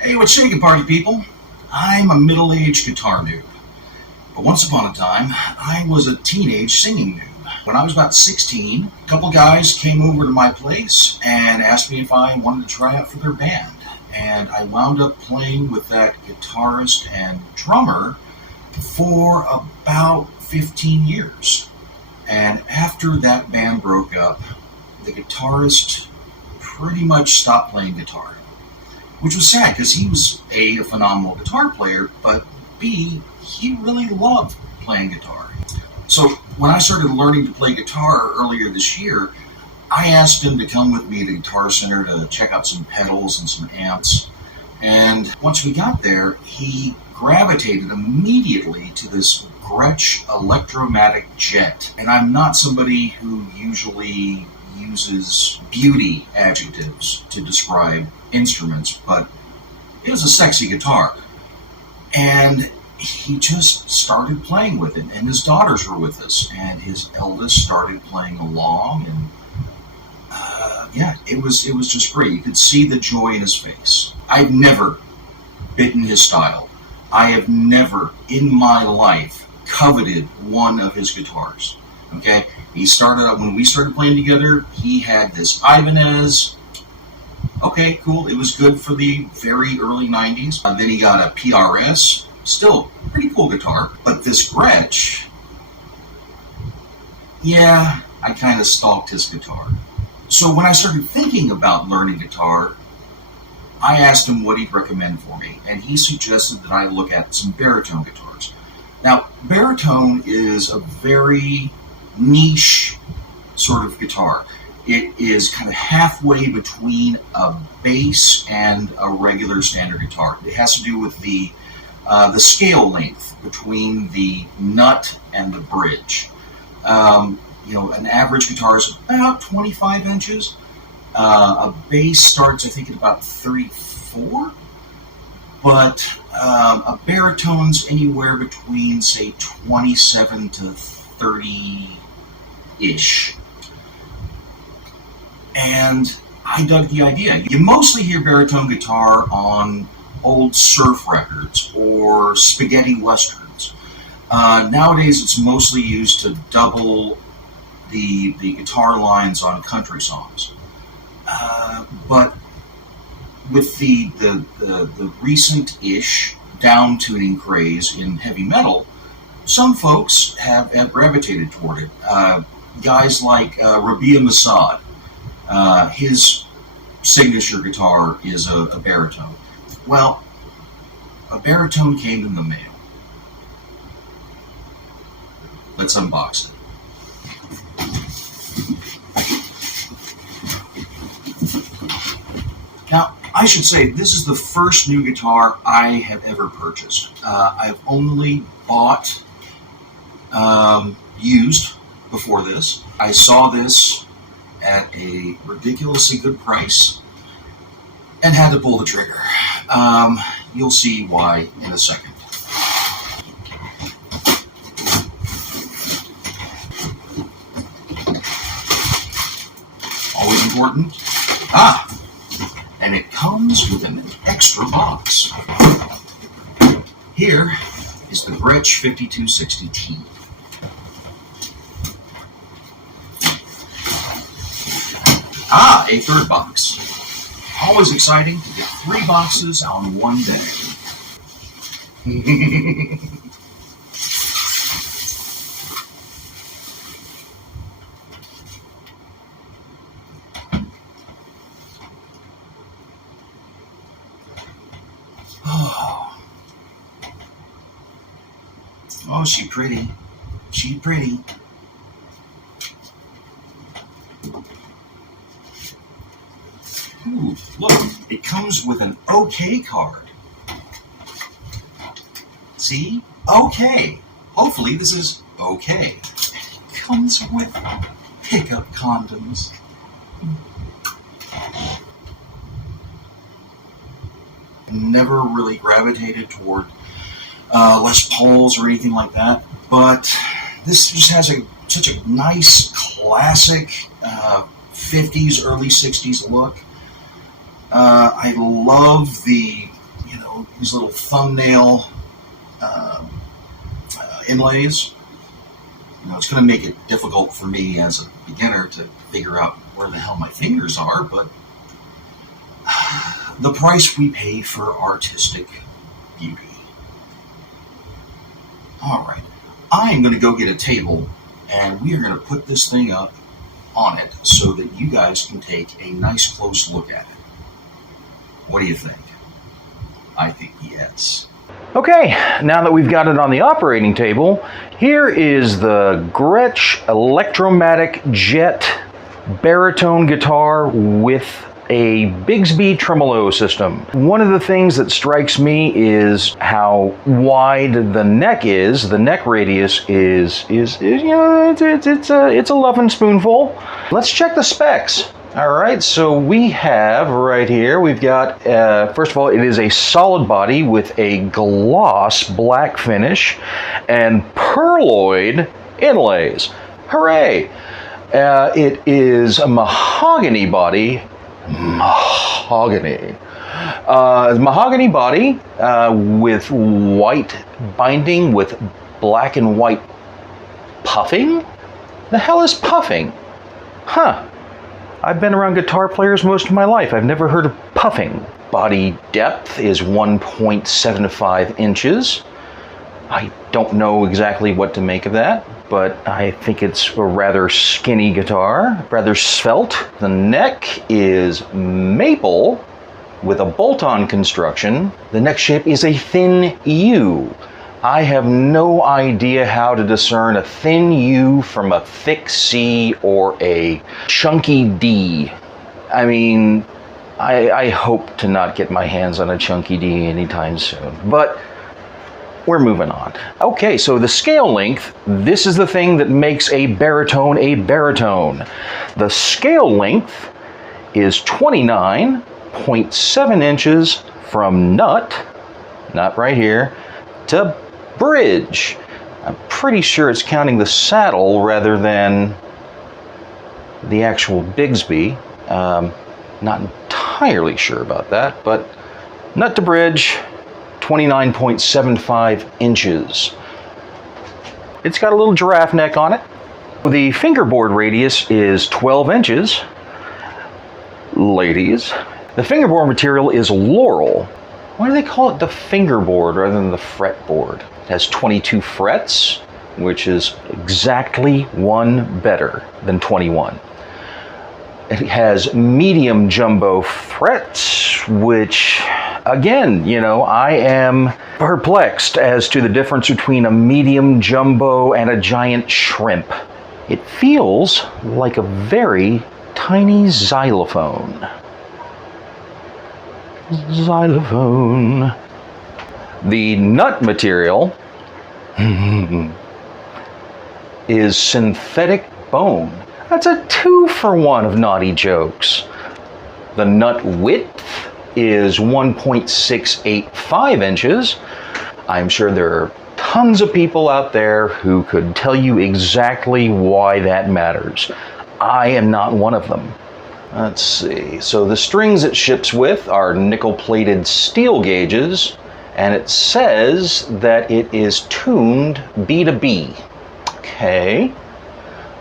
Hey, what's shaking, party people? I'm a middle-aged guitar noob. But once upon a time, I was a teenage singing noob. When I was about 16, a couple guys came over to my place and asked me if I wanted to try out for their band. And I wound up playing with that guitarist and drummer for about 15 years. And after that band broke up, the guitarist pretty much stopped playing guitar. Which was sad, because he was A, a phenomenal guitar player, but B, he really loved playing guitar. So when I started learning to play guitar earlier this year, I asked him to come with me to Guitar Center to check out some pedals and some amps. And once we got there, he gravitated immediately to this Gretsch Electromatic Jet. And I'm not somebody who usually uses beauty adjectives to describe instruments, but it was a sexy guitar. And he just started playing with it, and his daughters were with us, and his eldest started playing along, and it was just great. You could see the joy in his face. I've never bitten his style. I have never in my life coveted one of his guitars. Okay, he started out, when we started playing together, he had this Ibanez. Okay, cool. It was good for the very early 90s. Then he got a PRS. Still, pretty cool guitar. But this Gretsch, yeah, I kind of stalked his guitar. So when I started thinking about learning guitar, I asked him what he'd recommend for me. And he suggested that I look at some baritone guitars. Now, baritone is a very niche sort of guitar. It is kind of halfway between a bass and a regular standard guitar. It has to do with the scale length between the nut and the bridge. An average guitar is about 25 inches. A bass starts, I think, at about 34. But a baritone's anywhere between, say, 27 to 30-ish. And I dug the idea. You mostly hear baritone guitar on old surf records or spaghetti westerns. Nowadays, it's mostly used to double the guitar lines on country songs. But with the recent-ish down-tuning craze in heavy metal, some folks have gravitated toward it. Guys like Rabia Masad. His signature guitar is a baritone. Well, a baritone came in the mail. Let's unbox it. Now, I should say, this is the first new guitar I have ever purchased. I've only bought used before this. I saw this at a ridiculously good price and had to pull the trigger. You'll see why in a second. Always important. And it comes with an extra box. Here is the Gretsch G5260T. A third box. Always exciting to get 3 boxes on one day. Oh, she's pretty. She's pretty. Ooh, look, it comes with an OK card. See? OK. Hopefully this is OK. It comes with pickup condoms. Never really gravitated toward Les Pauls or anything like that, but this just has such a nice, classic 50s, early 60s look. I love the these little thumbnail inlays. You know, it's going to make it difficult for me as a beginner to figure out where the hell my fingers are, but the price we pay for artistic beauty. Alright, I am going to go get a table, and we are going to put this thing up on it so that you guys can take a nice close look at it. What do you think? I think yes. Okay, now that we've got it on the operating table, here is the Gretsch Electromatic Jet baritone guitar with a Bigsby tremolo system. One of the things that strikes me is how wide the neck is. The neck radius is you know, it's a loving spoonful. Let's check the specs. All right, so we have right here, we've got, first of all, it is a solid body with a gloss black finish and pearloid inlays. Hooray! It is a mahogany body. Mahogany body with white binding with black and white puffing? The hell is puffing? Huh. I've been around guitar players most of my life. I've never heard of puffing. Body depth is 1.75 inches. I don't know exactly what to make of that, but I think it's a rather skinny guitar, rather svelte. The neck is maple with a bolt-on construction. The neck shape is a thin U. I have no idea how to discern a thin U from a thick C or a chunky D. I mean, I hope to not get my hands on a chunky D anytime soon, but we're moving on. Okay, so the scale length, this is the thing that makes a baritone a baritone. The scale length is 29.7 inches from nut right here, to bridge. I'm pretty sure it's counting the saddle rather than the actual Bigsby. Not entirely sure about that, but nut to bridge, 29.75 inches. It's got a little giraffe neck on it. The fingerboard radius is 12 inches. Ladies, the fingerboard material is laurel. Why do they call it the fingerboard rather than the fretboard? It has 22 frets, which is exactly one better than 21. It has medium jumbo frets, which, again, you know, I am perplexed as to the difference between a medium jumbo and a giant shrimp. It feels like a very tiny xylophone. Xylophone. The nut material is synthetic bone. That's a 2-for-1 of naughty jokes. The nut width is 1.685 inches. I'm sure there are tons of people out there who could tell you exactly why that matters. I am not one of them. Let's see. So the strings it ships with are nickel-plated steel gauges, and it says that it is tuned B to B. Okay.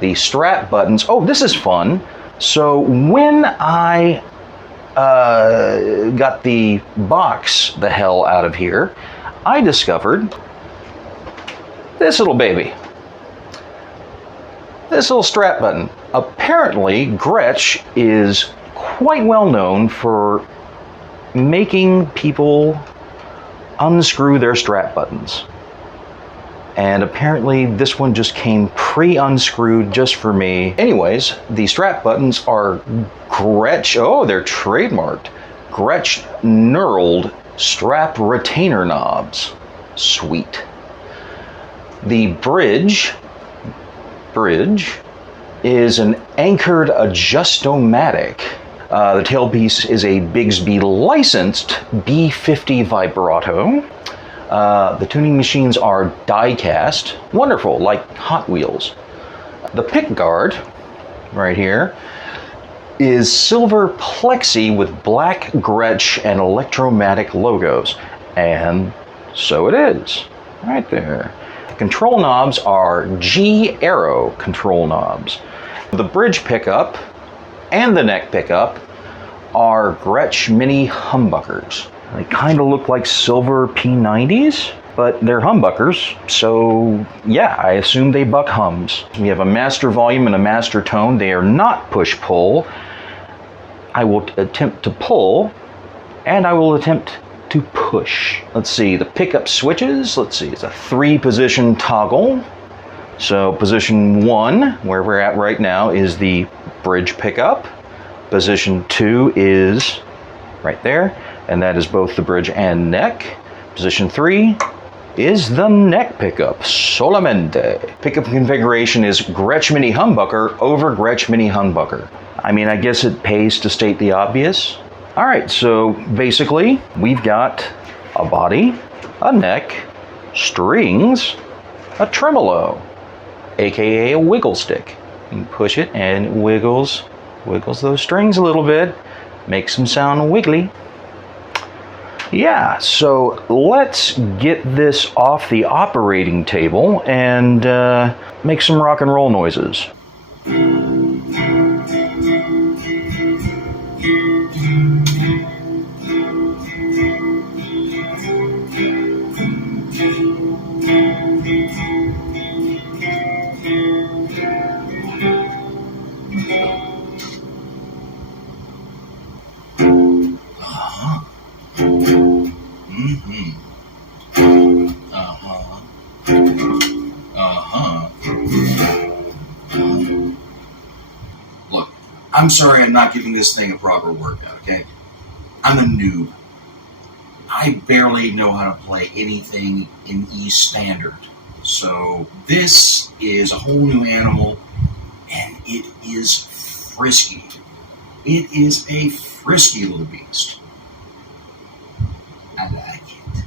The strap buttons. Oh, this is fun. So when I got the box the hell out of here, I discovered this little baby. This little strap button. Apparently, Gretsch is quite well known for making people unscrew their strap buttons. And apparently this one just came pre-unscrewed just for me. Anyways, the strap buttons are Gretsch, oh, they're trademarked. Gretsch knurled strap retainer knobs. Sweet. The bridge is an anchored Adjustomatic. The tailpiece is a Bigsby licensed B50 vibrato. The tuning machines are die cast, wonderful, like Hot Wheels. The pick guard, right here, is silver plexi with black Gretsch and Electromatic logos. And so it is, right there. The control knobs are G-Aero control knobs. The bridge pickup and the neck pickup are Gretsch mini humbuckers. They kind of look like silver P90s, but they're humbuckers, so yeah, I assume they buck hums. We have a master volume and a master tone. They are not push-pull. I will attempt to pull, and I will attempt to push. Let's see, the pickup switches, let's see, it's a 3-position toggle. So position 1, where we're at right now, is the bridge pickup. Position 2 is right there, and that is both the bridge and neck. Position 3 is the neck pickup, solamente. Pickup configuration is Gretsch mini humbucker over Gretsch mini humbucker. I mean, I guess it pays to state the obvious. All right, so basically we've got a body, a neck, strings, a tremolo, aka a wiggle stick. You can push it and it wiggles those strings a little bit, makes them sound wiggly. Yeah, so let's get this off the operating table and make some rock and roll noises. Look, I'm sorry I'm not giving this thing a proper workout, okay? I'm a noob. I barely know how to play anything in E standard. So this is a whole new animal, and it is frisky. It is a frisky little beast. I like it.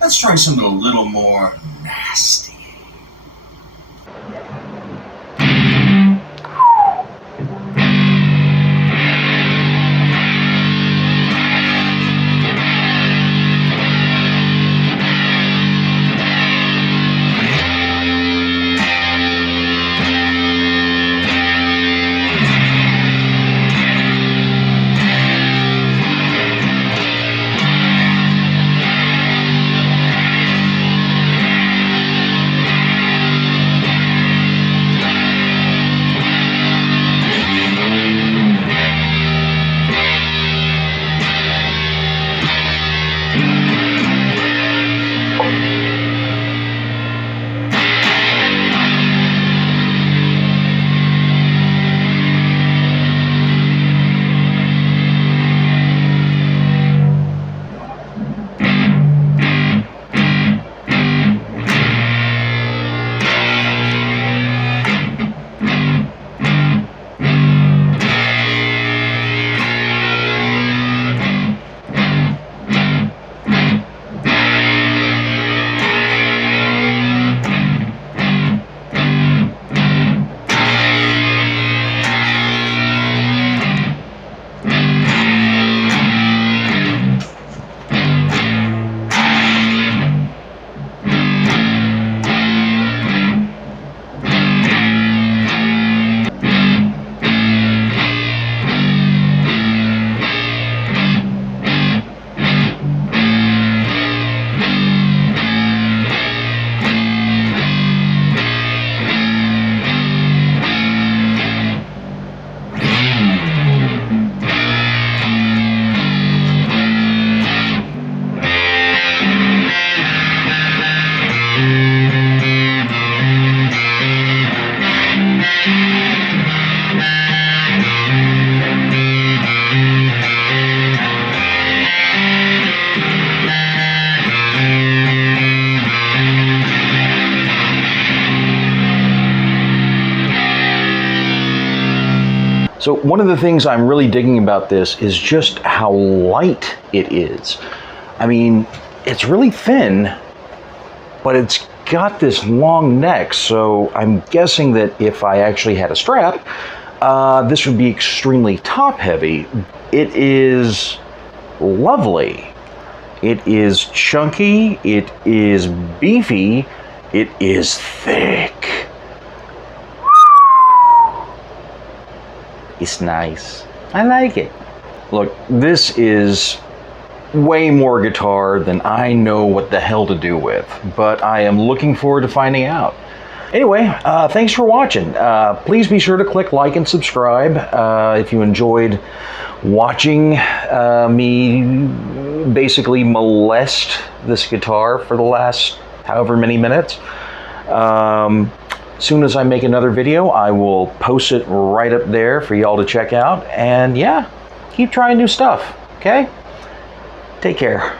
Let's try something a little more nasty. So one of the things I'm really digging about this is just how light it is. I mean, it's really thin, but it's got this long neck, so I'm guessing that if I actually had a strap, this would be extremely top heavy. It is lovely. It is chunky, it is beefy, it is thick. It's nice. I like it. Look, this is way more guitar than I know what the hell to do with, but I am looking forward to finding out. Anyway, thanks for watching. Please be sure to click like and subscribe if you enjoyed watching me basically molest this guitar for the last however many minutes. Soon as I make another video, I will post it right up there for y'all to check out. And yeah, keep trying new stuff, okay? Take care.